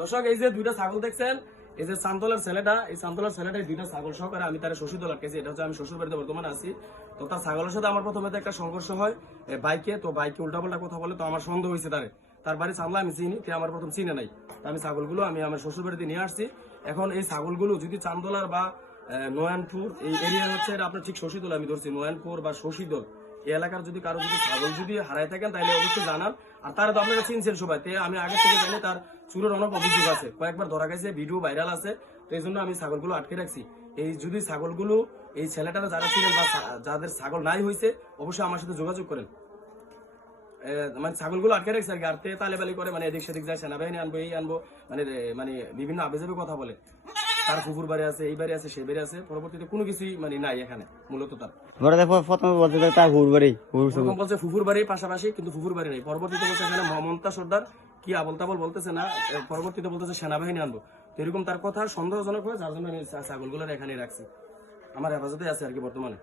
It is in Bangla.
দর্শক এই যে দুইটা ছাগল দেখছেন, এই যে সান্তলার ছেলেটা, এই সান্তলার ছেলেটা দুইটা ছাগল সহকারে আমি তার শ্বশুর দল আটকেছি। এটা হচ্ছে আমি শ্বশুর বাড়িতে বর্তমানে আছি। তো তার ছাগলের সাথে আমার প্রথমে একটা সংঘর্ষ হয় বাইকে। তো বাইকে উল্টাপাল্টা কথা বলে, তো আমার সন্দেহ হয়েছে তার বাড়ি সামলা আমি চিনি, আমার প্রথম চিনে নাই। আমি ছাগলগুলো আমি আমার শ্বশুর বাড়িতে নিয়ে আসছি। এখন এই ছাগলগুলো যদি চান্দলার বা নয়নপুর এই এরিয়া হচ্ছে আপনার ঠিক শশীদল, আমি ধরছি নয়নপুর বা শশীদল এই এলাকার যদি কারো যদি ছাগল যদি হারাই থাকেন তাহলে অবশ্যই জানান। আর তারা তো আপনারা চিনছেন সবাই, আমি আগে থেকে জানি তার চুরের অনেক অভিযোগ আছে, কয়েকবার ধরা গেছে, ভিডিও ভাইরাল আছে। তো এই জন্য আমি ছাগলগুলো আটকে রাখছি। এই যদি ছাগলগুলো এই ছেলেটারা যারা ছিলেন বা যাদের ছাগল নাই হয়েছে অবশ্যই আমার সাথে যোগাযোগ করেন। মানে ছাগলগুলো আটকে রাখছে আর কি, আর তালেবালি করে, মানে এদিক সেদিক যায়, সেনাবাহিনী আনবো এই আনবো, মানে বিভিন্ন আবেজাবে কথা বলে। তার ফুফুর বাড়ি আছে, এই বাড়ি আছে, সেই বাড়ি আছে, পরবর্তীতে কোনো কিছুই মানে নাই এখানে মূলত। তার প্রথমে বলছে তার বলছে ফুফুর বাড়ি পাশাপাশি, কিন্তু ফুফুর বাড়ি নেই। পরবর্তীতে বলছে এখানে মমতা সর্দার কি আবল তাবল বলতেছে না, পরবর্তীতে বলতেছে সেনাবাহিনী আনবো। তো এরকম তার কথা সন্দেহজনক হয়, যার জন্য আমি ছাগলগুলো এখানে রাখছি, আমার হেফাজতে আছে আর কি বর্তমানে।